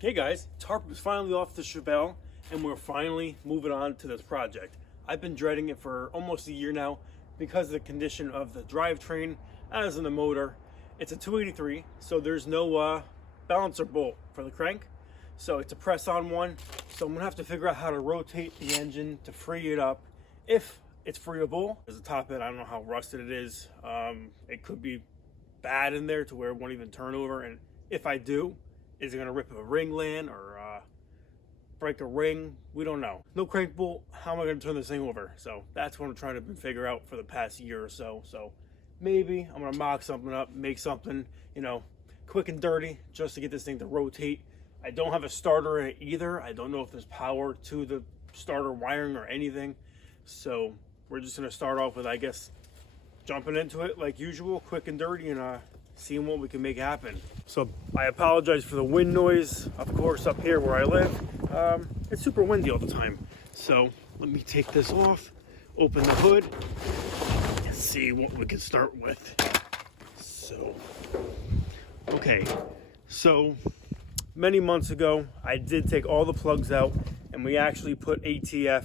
Hey guys, tarp is finally off the Chevelle and we're finally moving on to this project. I've been dreading it for almost a year now because of the condition of the drivetrain as in the motor. It's a 283, so there's no balancer bolt for the crank. So it's a press-on one. So I'm gonna have to figure out how to rotate the engine to free it up if it's freeable. There's a top end, I don't know how rusted it is. It could be bad in there to where it won't even turn over, and if I do, is it gonna rip a ring land or break a ring? We don't know. No crank bolt, how am I gonna turn this thing over? So that's what I'm trying to figure out for the past year or so. So maybe I'm gonna mock something up, make something, you know, quick and dirty just to get this thing to rotate. I don't have a starter in it either. I don't know if there's power to the starter wiring or anything. So we're just gonna start off with, I guess, jumping into it like usual, quick and dirty, and seeing what we can make happen. So I apologize for the wind noise, of course, up here where I live. It's super windy all the time. So let me take this off, open the hood, and see what we can start with. So, okay, so many months ago, I did take all the plugs out and we actually put ATF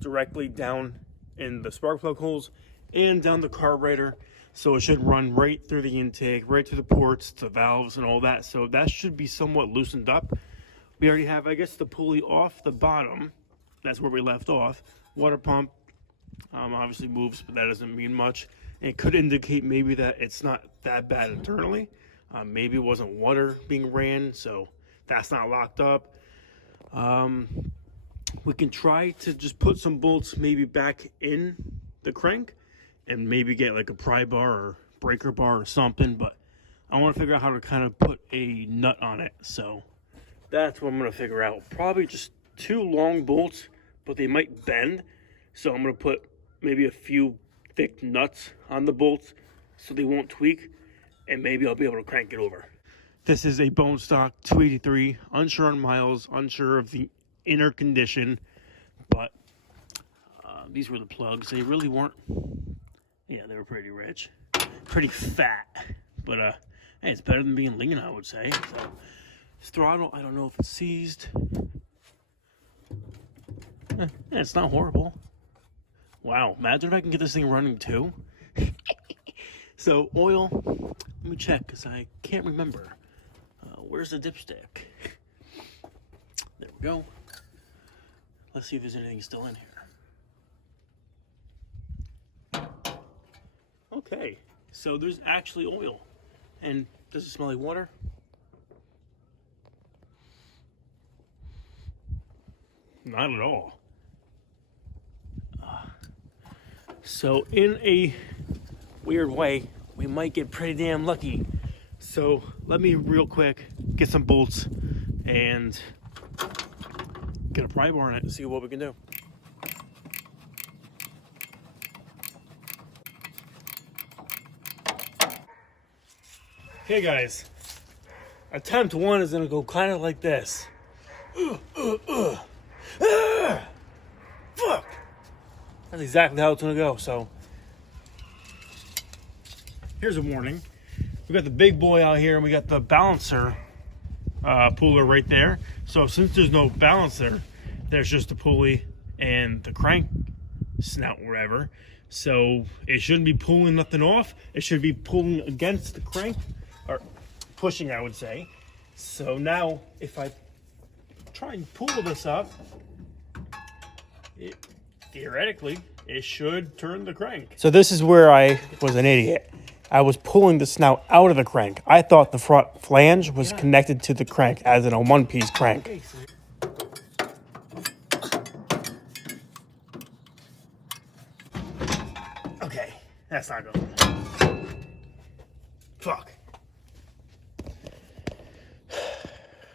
directly down in the spark plug holes and down the carburetor. So it should run right through the intake, right through the ports, the valves and all that. So that should be somewhat loosened up. We already have, I guess, the pulley off the bottom. That's where we left off. Water pump obviously moves, but that doesn't mean much. It could indicate maybe that it's not that bad internally. Maybe it wasn't water being ran, so that's not locked up. We can try to just put some bolts maybe back in the crank and maybe get like a pry bar or breaker bar or something, but I want to figure out how to kind of put a nut on it. So that's what I'm going to figure out. Probably just 2 long bolts, but they might bend. So I'm going to put maybe a few thick nuts on the bolts so they won't tweak, and maybe I'll be able to crank it over. This is a bone stock 283, unsure on miles, unsure of the inner condition, but these were the plugs. They really weren't, yeah, they were pretty rich, pretty fat, but hey, it's better than being lean, I would say. So this throttle, I don't know if it's seized. Yeah, it's not horrible. Wow, imagine if I can get this thing running too. So oil, let me check because I can't remember. Where's the dipstick? There we go. Let's see if there's anything still in here. Okay, so there's actually oil. And does it smell like water? Not at all. So in a weird way, we might get pretty damn lucky. So let me real quick get some bolts and get a pry bar on it and see what we can do. Hey guys, attempt 1 is gonna go kind of like this. Fuck! That's exactly how it's gonna go. So here's a warning. We got the big boy out here and we got the balancer puller right there. So since there's no balancer, there's just a pulley and the crank snout, whatever. So it shouldn't be pulling nothing off. It should be pulling against the crank, or pushing, I would say. So now if I try and pull this up, theoretically, it should turn the crank. So this is where I was an idiot. I was pulling the snout out of the crank. I thought the front flange was connected to the crank, as in a one-piece crank. Okay, okay, that's not good. Fuck.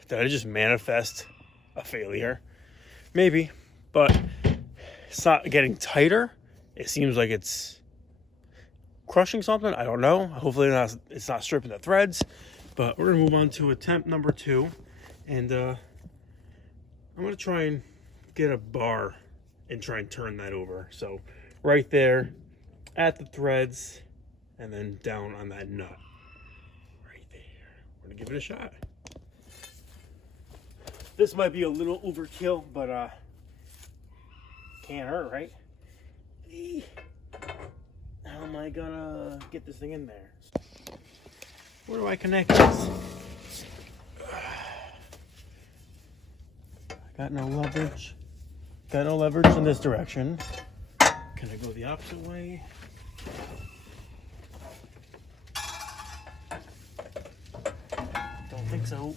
Did I just manifest a failure? Maybe, but it's not getting tighter. It seems like it's crushing something. I don't know. Hopefully it's not stripping the threads, but we're gonna move on to attempt number 2, and I'm gonna try and get a bar and try and turn that over. So right there at the threads and then down on that nut right there. We're gonna give it a shot. This might be a little overkill, but can't hurt, right? How am I gonna get this thing in there? Where do I connect this? Got no leverage. Got no leverage in this direction. Can I go the opposite way? Don't think so.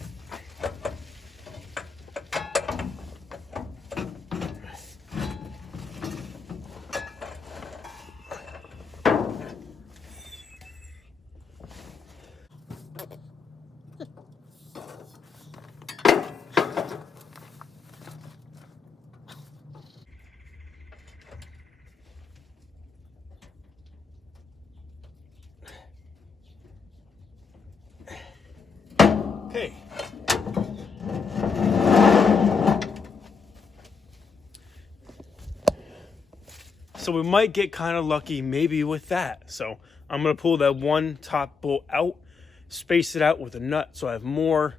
Okay. So we might get kind of lucky maybe with that. So I'm going to pull that one top bolt out, space it out with a nut so I have more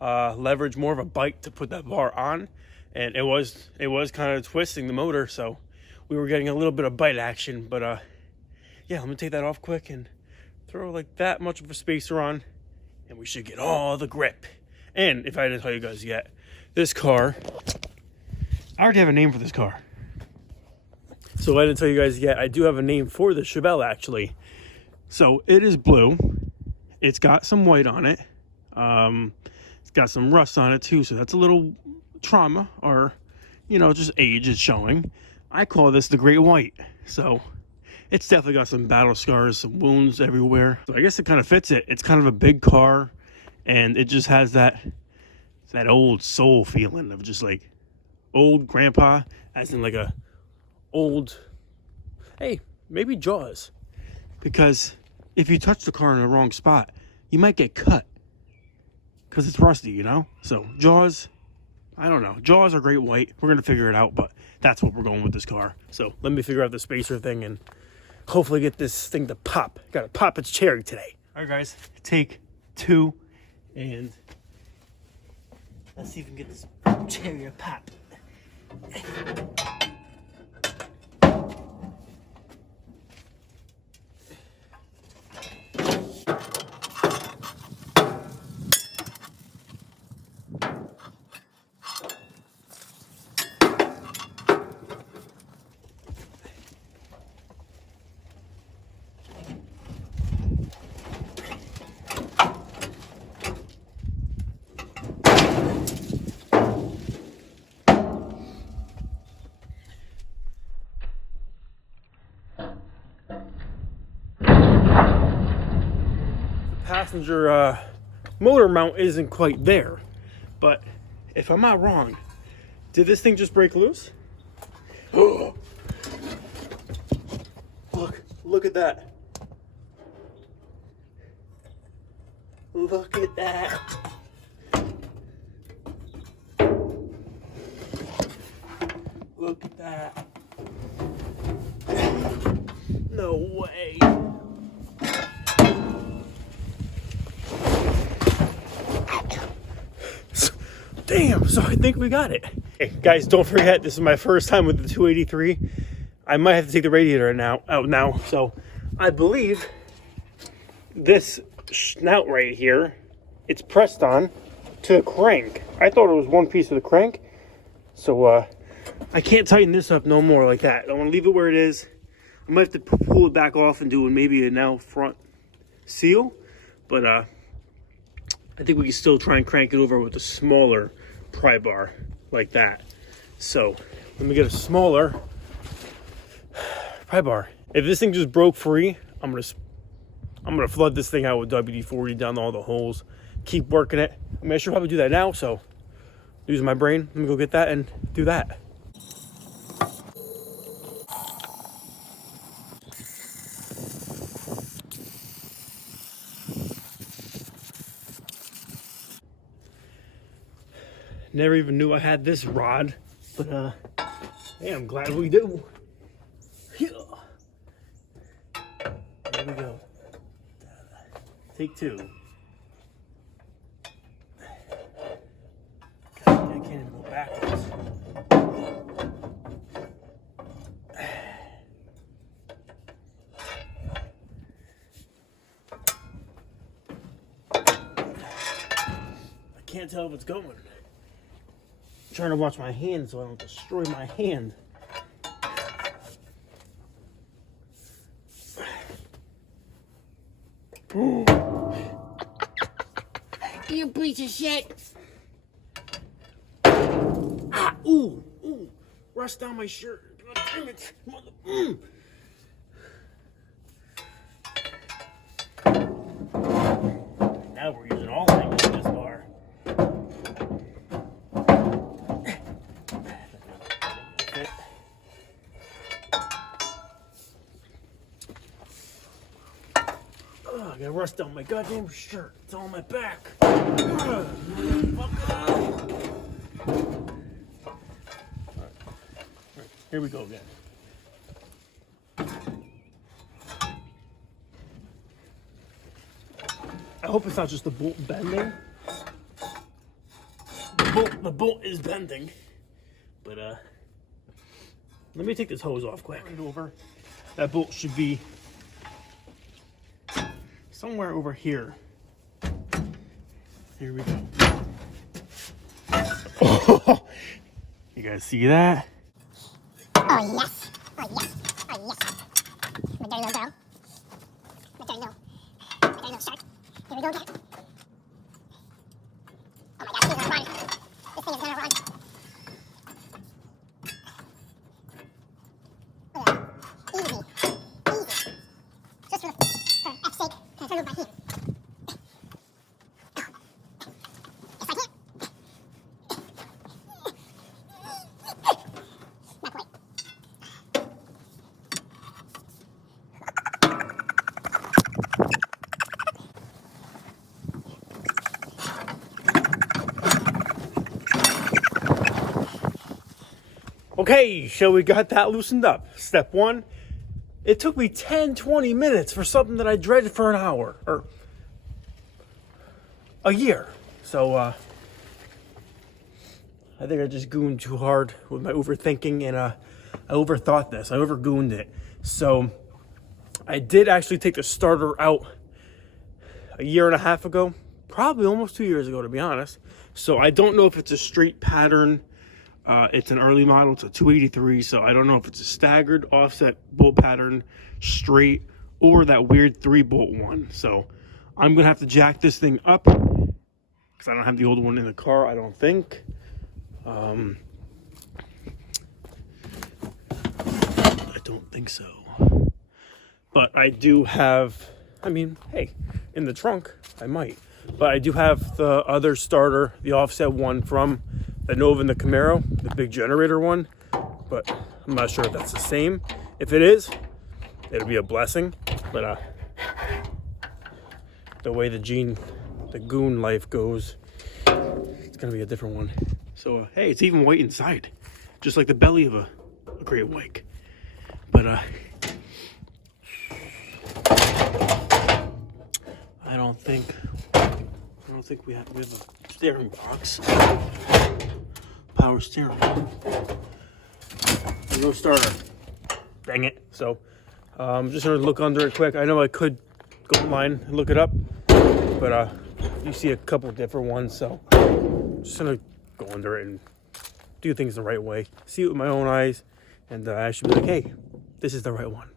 leverage, more of a bite to put that bar on. And it was kind of twisting the motor, so we were getting a little bit of bite action. But yeah, let me take that off quick and throw like that much of a spacer on, and we should get all the grip. And if I didn't tell you guys yet, this car, I already have a name for this car. So I didn't tell you guys yet, I do have a name for the Chevelle actually. So it is blue. It's got some white on it. It's got some rust on it too, so that's a little trauma, or you know, just age is showing. I call this the Great White. So it's definitely got some battle scars, some wounds everywhere. So I guess it kind of fits it. It's kind of a big car, and it just has that old soul feeling of just like old grandpa, as in like a old, hey, maybe Jaws. Because if you touch the car in the wrong spot, you might get cut because it's rusty, you know? So Jaws, I don't know. Jaws are Great White. We're going to figure it out, but that's what we're going with this car. So let me figure out the spacer thing and hopefully get this thing to pop. Got to pop its cherry today. All right, guys, take 2, and let's see if we can get this cherry to pop. Passenger motor mount isn't quite there, but if I'm not wrong, did this thing just break loose? Look at that. Look at that. Look at that. No way. Damn, so I think we got it. Hey, guys, don't forget, this is my first time with the 283. I might have to take the radiator out now. So I believe this snout right here, it's pressed on to the crank. I thought it was one piece of the crank. So I can't tighten this up no more like that. I want to leave it where it is. I might have to pull it back off and do maybe a now front seal. But I think we can still try and crank it over with a smaller pry bar like that. So let me get a smaller pry bar. If this thing just broke free, I'm gonna flood this thing out with WD-40 down all the holes. Keep working it. I mean, I should probably do that now. So using my brain, let me go get that and do that. Never even knew I had this rod, but hey, I'm glad we do. Here we go. Take 2. Okay. can't tell if it's going. I'm trying to watch my hand so I don't destroy my hand. You piece of shit! Ah, ooh, rust down my shirt. God damn it, Now we're using all angles in this bar. Oh, I got rust on my goddamn shirt. It's on my back. Alright, here we go again. I hope it's not just the bolt bending. The bolt is bending. But let me take this hose off quick. Right over. That bolt should be somewhere over here. Here we go. Oh, you guys see that? Oh yes! Oh yes! Oh yes! My dirty little girl. My dirty little shark. Here we go again. Oh my god, this thing's gonna run. This thing is gonna run. Look at that. Easy. Easy. Just for F's sake, can I try to move my hand? Yes, I can. Not quite. Okay, so we got that loosened up. Step one, it took me 10-20 minutes for something that I dreaded for an hour, or a year. So, I think I just gooned too hard with my overthinking, and I overthought this. I overgooned it. So, I did actually take the starter out a year and a half ago, probably almost 2 years ago, to be honest. So, I don't know if it's a straight pattern. It's an early model. It's a 283, so I don't know if it's a staggered offset bolt pattern, straight, or that weird 3-bolt one. So I'm going to have to jack this thing up because I don't have the old one in the car, I don't think. I don't think so. But I do have, I mean, hey, in the trunk, I might. But I do have the other starter, the offset one from the Nova and the Camaro, the big generator one, but I'm not sure if that's the same. If it is, it'll be a blessing. But the way the goon life goes, it's gonna be a different one. So hey, it's even white inside, just like the belly of a Great White. But I don't think we have a steering box. Power steering. No starter. Dang it. So I'm just gonna look under it quick. I know I could go online and look it up, but you see a couple different ones, so I'm just gonna go under it and do things the right way. See it with my own eyes, and I should be like, hey, this is the right one,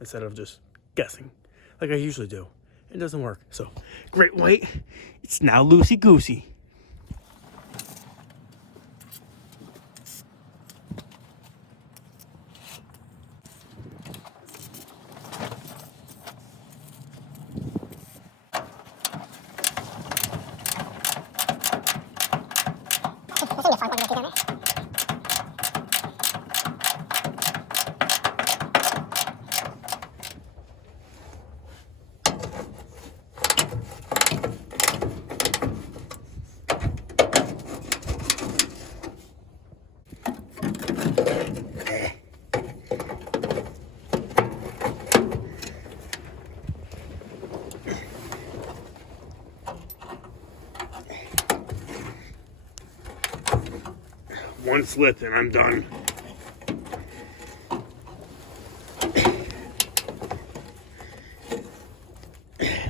instead of just guessing like I usually do. It doesn't work. So Great White, it's now loosey goosey. One slip and I'm done.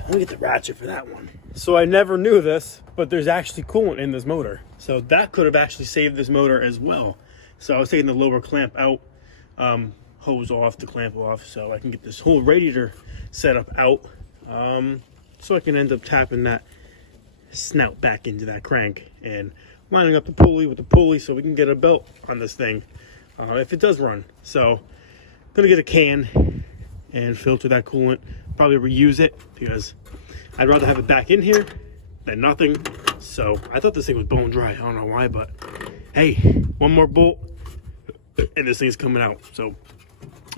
Let me get the ratchet for that one. So I never knew this, but there's actually coolant in this motor. So that could have actually saved this motor as well. So I was taking the lower clamp out, hose off, the clamp off, so I can get this whole radiator setup out. So I can end up tapping that snout back into that crank and lining up the pulley with the pulley so we can get a belt on this thing if it does run. So I'm gonna get a can and filter that coolant, probably reuse it because I'd rather have it back in here than nothing. So I thought this thing was bone dry, I don't know why, but hey, one more bolt and this thing's coming out. So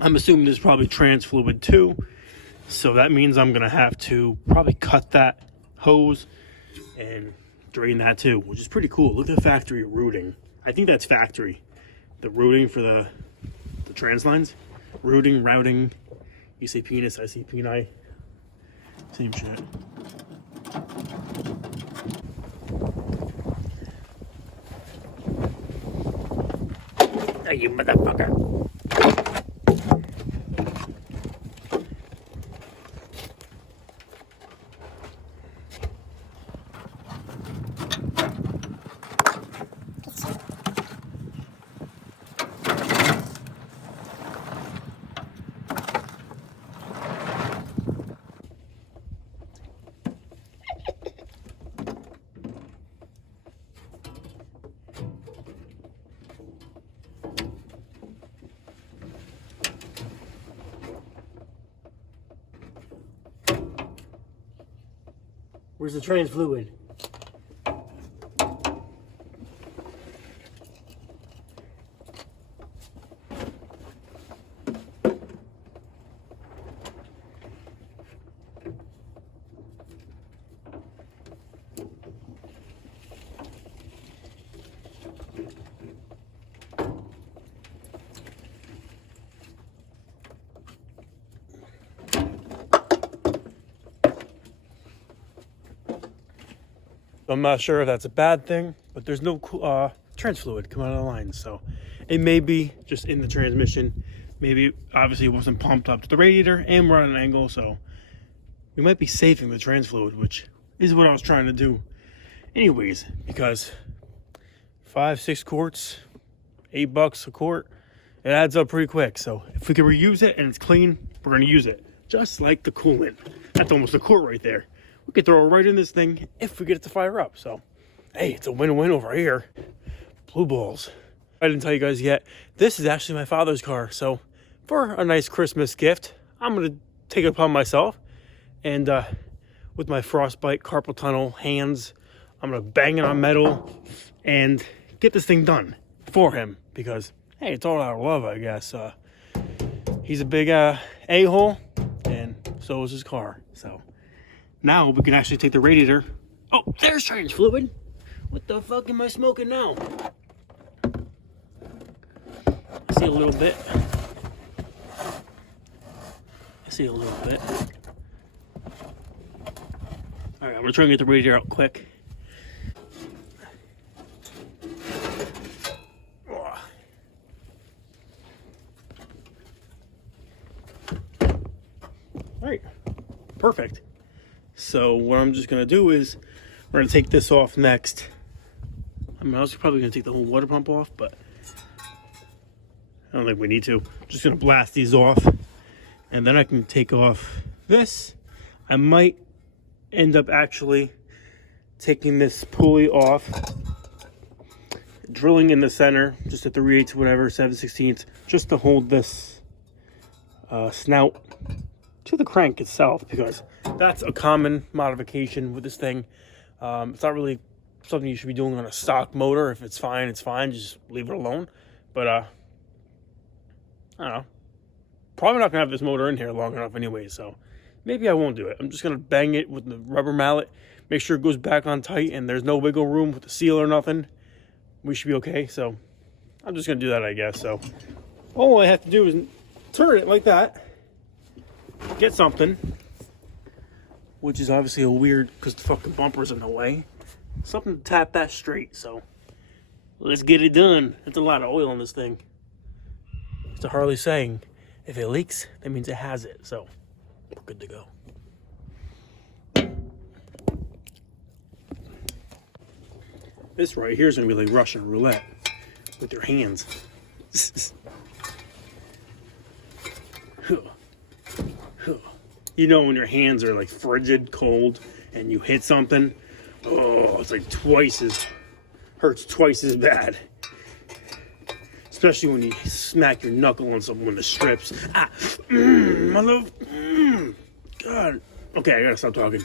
I'm assuming there's probably trans fluid too, so that means I'm gonna have to probably cut that hose and drain that too, which is pretty cool. Look at the factory routing. I think that's factory. The routing for the trans lines. Routing. You say penis, I say peni. Same shit. Hey, you motherfucker. Where's the trans fluid? I'm not sure if that's a bad thing, but there's no trans fluid coming out of the line. So it may be just in the transmission. Maybe, obviously, it wasn't pumped up to the radiator and we're at an angle. So we might be saving the trans fluid, which is what I was trying to do anyways, because 5-6 quarts, $8 a quart, it adds up pretty quick. So if we can reuse it and it's clean, we're going to use it. Just like the coolant. That's almost a quart right there. We could throw it right in this thing if we get it to fire up. So, hey, it's a win-win over here. Blue balls. I didn't tell you guys yet, this is actually my father's car. So, for a nice Christmas gift, I'm going to take it upon myself. And with my frostbite carpal tunnel hands, I'm going to bang it on metal and get this thing done for him. Because, hey, it's all out of love, I guess. He's a big a-hole, and so is his car. So now we can actually take the radiator. Oh, there's trans fluid. What the fuck am I smoking now? I see a little bit. All right, I'm gonna try and get the radiator out quick. All right, perfect. So what I'm just gonna do is we're gonna take this off next. I mean, I was probably gonna take the whole water pump off, but I don't think we need to. I'm just gonna blast these off, and then I can take off this. I might end up actually taking this pulley off, drilling in the center, just at 3/8, whatever, 7/16, just to hold this snout to the crank itself, because that's a common modification with this thing. It's not really something you should be doing on a stock motor. If it's fine, it's fine. Just leave it alone. But I don't know. Probably not gonna have this motor in here long enough anyway, so maybe I won't do it. I'm just gonna bang it with the rubber mallet, make sure it goes back on tight and there's no wiggle room with the seal or nothing. We should be okay. So I'm just gonna do that, I guess. So all I have to do is turn it like that, get something, which is obviously a weird, because the fucking bumper's in the way, something to tap that straight. So let's get it done. That's a lot of oil in this thing. It's a Harley saying, if it leaks, that means it has it. So we're good to go. This right here is gonna be like Russian roulette with your hands. You know when your hands are like frigid, cold, and you hit something, oh, it's like hurts twice as bad. Especially when you smack your knuckle on something when it strips. Ah, God. Okay, I gotta stop talking.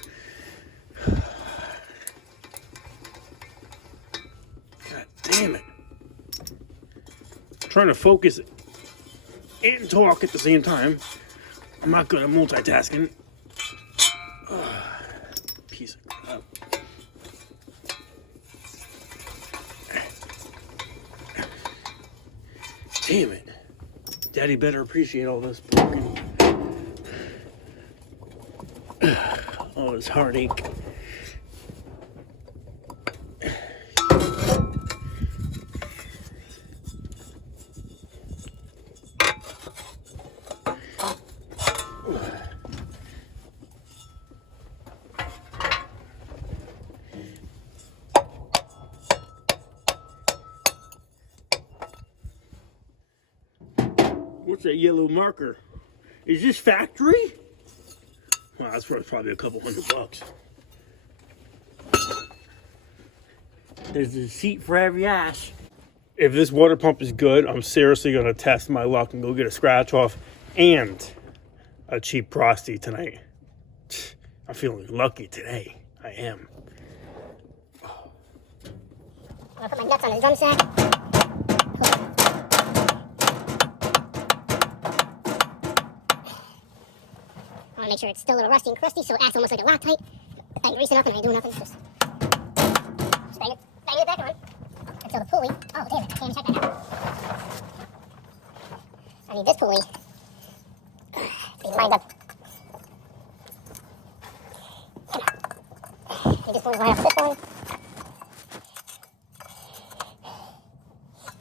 God damn it. I'm trying to focus and talk at the same time. I'm not good at multitasking. Piece of crap. Damn it. Daddy better appreciate all this broken. Oh, this heartache. What's that yellow marker? Is this factory? Well, that's worth probably a couple $100. There's a receipt for every ass. If this water pump is good, I'm seriously going to test my luck and go get a scratch off and a cheap Prosty tonight. I'm feeling lucky today. I am. I'll put my nuts on his drum set. I want to make sure it's still a little rusty and crusty, so it acts almost like a Loctite. I grease it up and I do nothing. Just bang it back on until the pulley. Oh, damn it! I can't even check that out. I need this pulley to be lined up. This pulley's lined up with this pulley.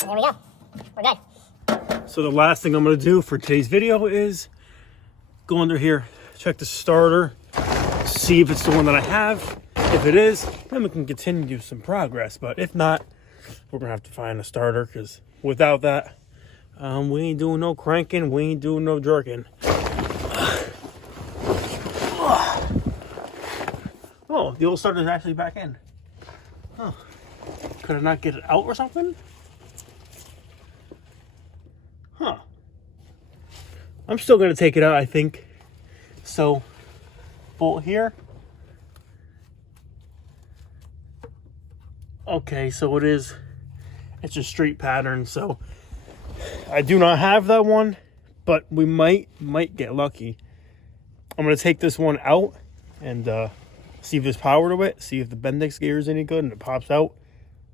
And there we go. We're good. So the last thing I'm going to do for today's video is go under here, check the starter, see if it's the one that I have. If it is, then we can continue some progress. But if not, we're going to have to find a starter, because without that, we ain't doing no cranking, we ain't doing no jerking. Oh, the old starter's actually back in. Oh, could I not get it out or something? Huh. I'm still going to take it out, I think. So, bolt here. Okay, so it's a straight pattern, so I do not have that one, but we might get lucky. I'm going to take this one out and see if there's power to it, see if the Bendix gear is any good and it pops out.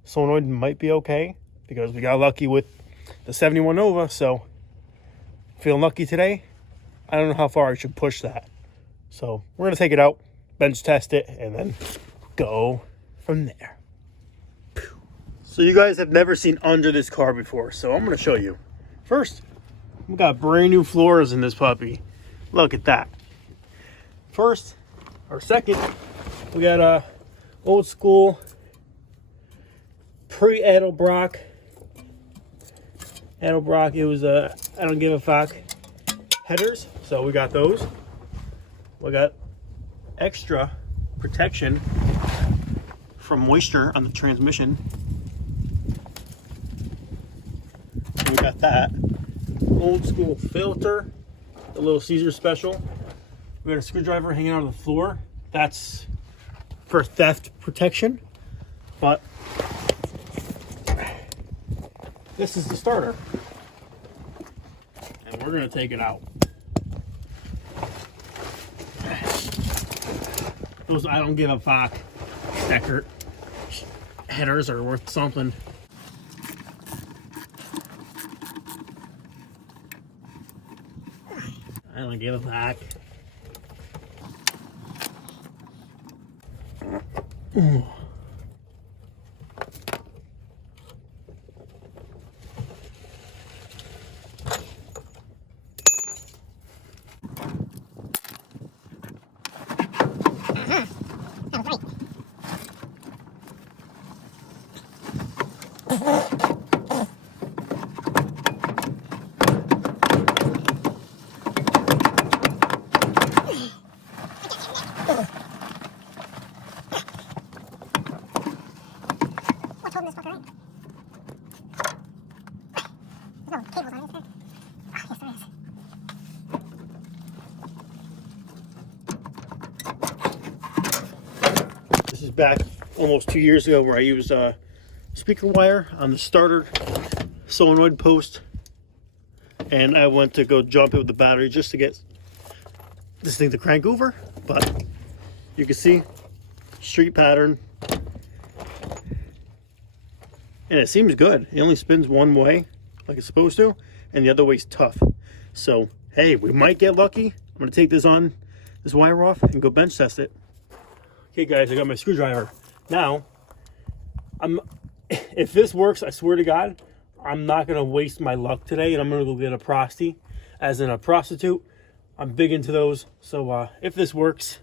Solenoid might be okay, because we got lucky with the 71 Nova, so feeling lucky today. I don't know how far I should push that. So we're going to take it out, bench test it, and then go from there. So you guys have never seen under this car before, so I'm going to show you. First, we got brand new floors in this puppy. Look at that. First, or second, we got a old school pre-Edelbrock. Edelbrock, it was a I don't give a fuck headers, so we got those. We got extra protection from moisture on the transmission. We got that old school filter, the little Caesar special. We got a screwdriver hanging out of the floor. That's for theft protection. But this is the starter, and we're gonna take it out. Those I don't give a fuck Decker headers are worth something. I don't give a fuck. Ooh. What's holding this fucker in? There's no cables on it, is there? Ah, yes, there is. This is back almost 2 years ago where I used speaker wire on the starter solenoid post, and I went to go jump it with the battery just to get this thing to crank over, but you can see street pattern, and it seems good. It only spins one way like it's supposed to, and the other way's tough. So hey, we might get lucky. I'm gonna take this wire off and go bench test it. Okay guys, I got my screwdriver. Now, if this works, I swear to God, I'm not gonna waste my luck today, and I'm gonna go get a prosty, as in a prostitute. I'm big into those. So if this works,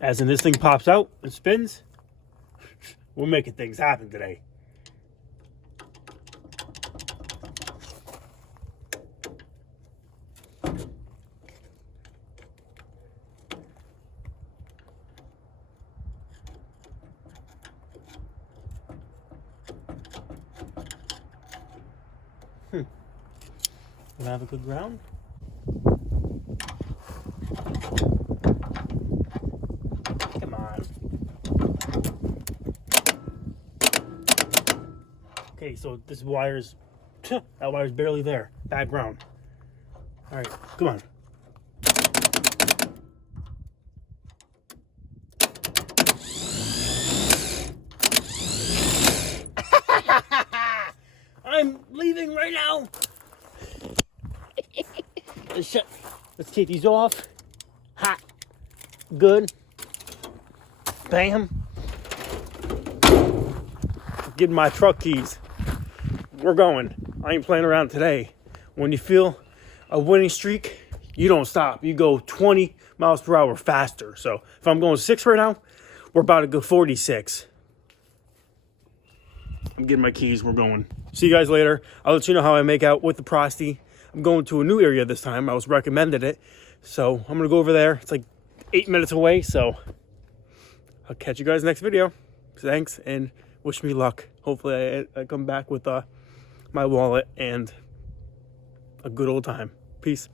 as in this thing pops out and spins, we're making things happen today. We'll have a good round. Come on. Okay, so this wire's that wire's barely there. Bad ground. All right, come on. I'm leaving right now. Let's take these off. Hot. Good. Bam. Getting my truck keys. We're going. I ain't playing around today. When you feel a winning streak, you don't stop. You go 20 miles per hour faster. So if I'm going 6 right now, we're about to go 46. I'm getting my keys. We're going. See you guys later. I'll let you know how I make out with the prosty. I'm going to a new area this time. I was recommended it. So I'm going to go over there. It's like 8 minutes away. So I'll catch you guys next video. Thanks and wish me luck. Hopefully I come back with my wallet and a good old time. Peace.